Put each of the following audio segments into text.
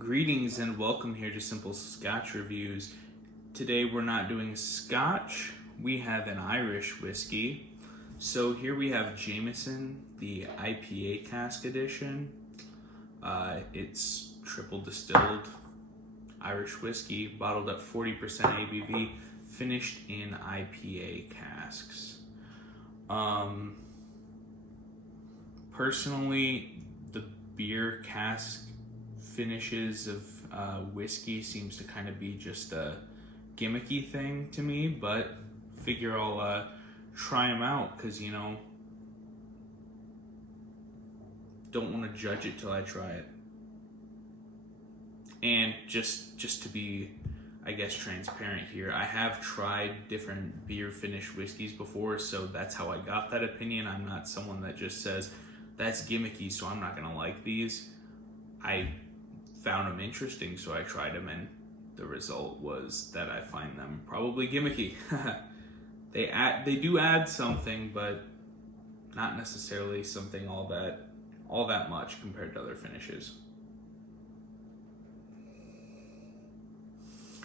Greetings and welcome here to Simple Scotch Reviews. Today we're not doing Scotch, we have an Irish whiskey. So here we have Jameson, the IPA cask edition. It's triple distilled Irish whiskey, bottled at 40% ABV, finished in IPA casks. Personally, the beer cask finishes of whiskey seems to kind of be just a gimmicky thing to me, but figure I'll try them out because, don't want to judge it till I try it. And just to be, I guess, transparent here, I have tried different beer finished whiskeys before, so that's how I got that opinion. I'm not someone that just says, that's gimmicky, so I'm not going to like these. I found them interesting, so I tried them, and the result was that I find them probably gimmicky. They do add something, but not necessarily something all that much compared to other finishes.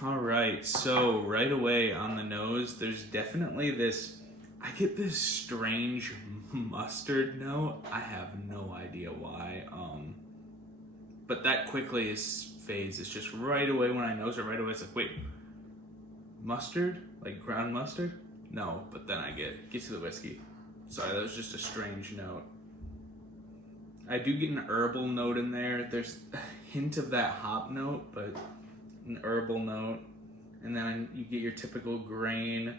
All right, so right away on the nose, there's definitely I get this strange mustard note. I have no idea why. But that quickly fades. It's just right away when I nose it right away. It's like, wait, mustard? Like ground mustard? No, but then I get to the whiskey. Sorry, that was just a strange note. I do get an herbal note in there. There's a hint of that hop note, but an herbal note. And then you get your typical grain.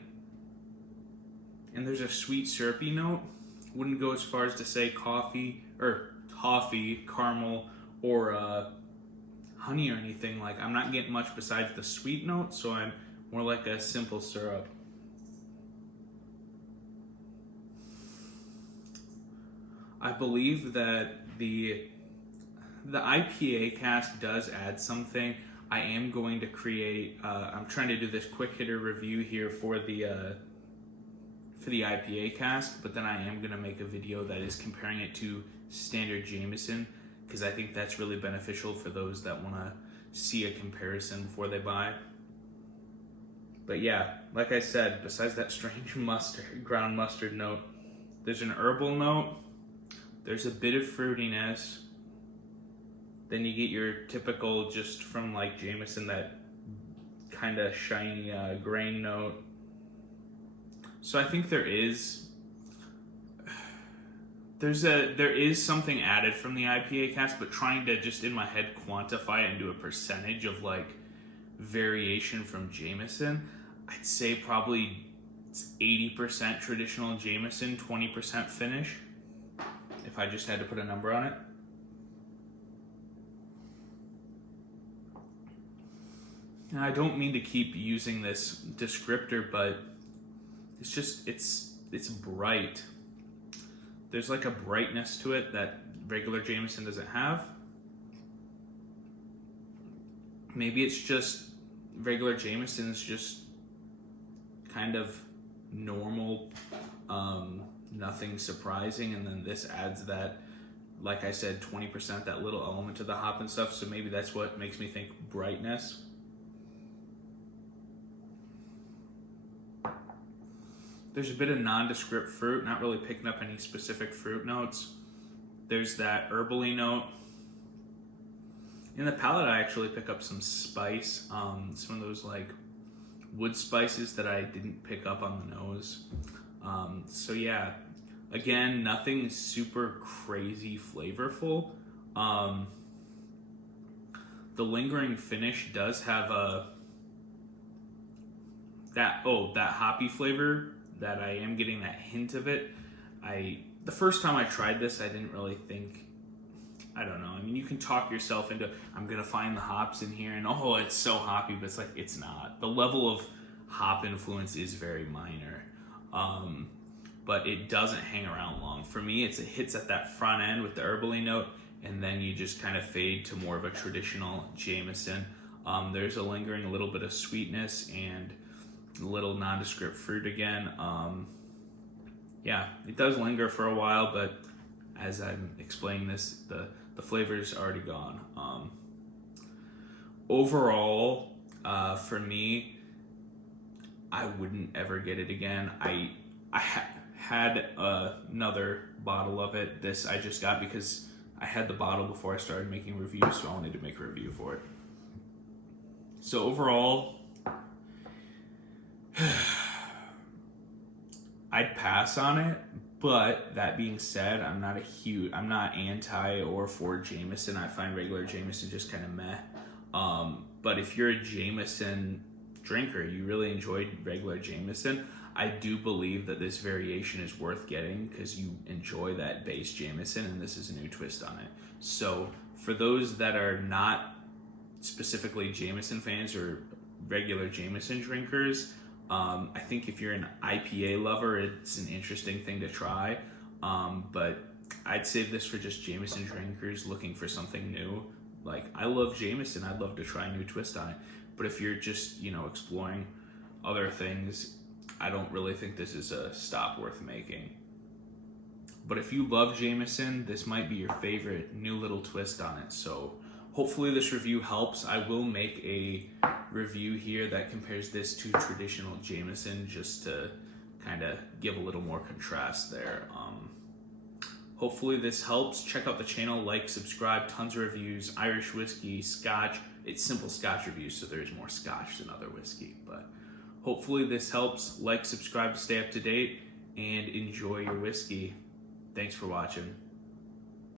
And there's a sweet syrupy note. Wouldn't go as far as to say coffee, caramel, or honey or anything. Like, I'm not getting much besides the sweet note, so I'm more like a simple syrup. I believe that the IPA cask does add something. I am going to create, I'm trying to do this quick hitter review here for the IPA cask, but then I am going to make a video that is comparing it to standard Jameson, because I think that's really beneficial for those that want to see a comparison before they buy. But yeah, like I said, besides that strange ground mustard note, there's an herbal note, there's a bit of fruitiness, then you get your typical, just from like Jameson, that kind of shiny grain note. So I think there is something added from the IPA cask, but trying to just in my head quantify it and do a percentage of like variation from Jameson, I'd say probably it's 80% traditional Jameson, 20% finish, if I just had to put a number on it. And I don't mean to keep using this descriptor, but it's bright. There's like a brightness to it that regular Jameson doesn't have. Maybe it's just regular Jameson is just kind of normal, nothing surprising, and then this adds that, like I said, 20%, that little element to the hop and stuff, so maybe that's what makes me think brightness. There's a bit of nondescript fruit, not really picking up any specific fruit notes. There's that herbally note. In the palate, I actually pick up some spice, some of those like wood spices that I didn't pick up on the nose. So yeah, again, nothing super crazy flavorful. The lingering finish does have that hoppy flavor. That I am getting that hint of it. The first time I tried this, I didn't really think, I don't know. I mean, you can talk yourself into, I'm gonna find the hops in here, and oh, it's so hoppy, but it's like, it's not. The level of hop influence is very minor, but it doesn't hang around long. For me, it hits at that front end with the herbally note, and then you just kind of fade to more of a traditional Jameson. There's a little bit of sweetness and little nondescript fruit again. Yeah, it does linger for a while, but as I'm explaining this, the flavor's already gone. overall, for me, I wouldn't ever get it again. I had another bottle of it. This I just got because I had the bottle before I started making reviews, so I wanted to make a review for it. So overall, I'd pass on it. But that being said, I'm not anti or for Jameson. I find regular Jameson just kind of meh. But if you're a Jameson drinker, you really enjoyed regular Jameson, I do believe that this variation is worth getting because you enjoy that base Jameson, and this is a new twist on it. So for those that are not specifically Jameson fans or regular Jameson drinkers, I think if you're an IPA lover, it's an interesting thing to try. But I'd save this for just Jameson drinkers looking for something new. Like, I love Jameson. I'd love to try a new twist on it. But if you're just, exploring other things, I don't really think this is a stop worth making. But if you love Jameson, this might be your favorite new little twist on it. So hopefully this review helps. I will make a review here that compares this to traditional Jameson just to kind of give a little more contrast there. Hopefully this helps. Check out the channel, like, subscribe, tons of reviews, Irish whiskey, Scotch. It's simple Scotch reviews, so there's more Scotch than other whiskey. But hopefully this helps. Like, subscribe to stay up to date, and enjoy your whiskey. Thanks for watching.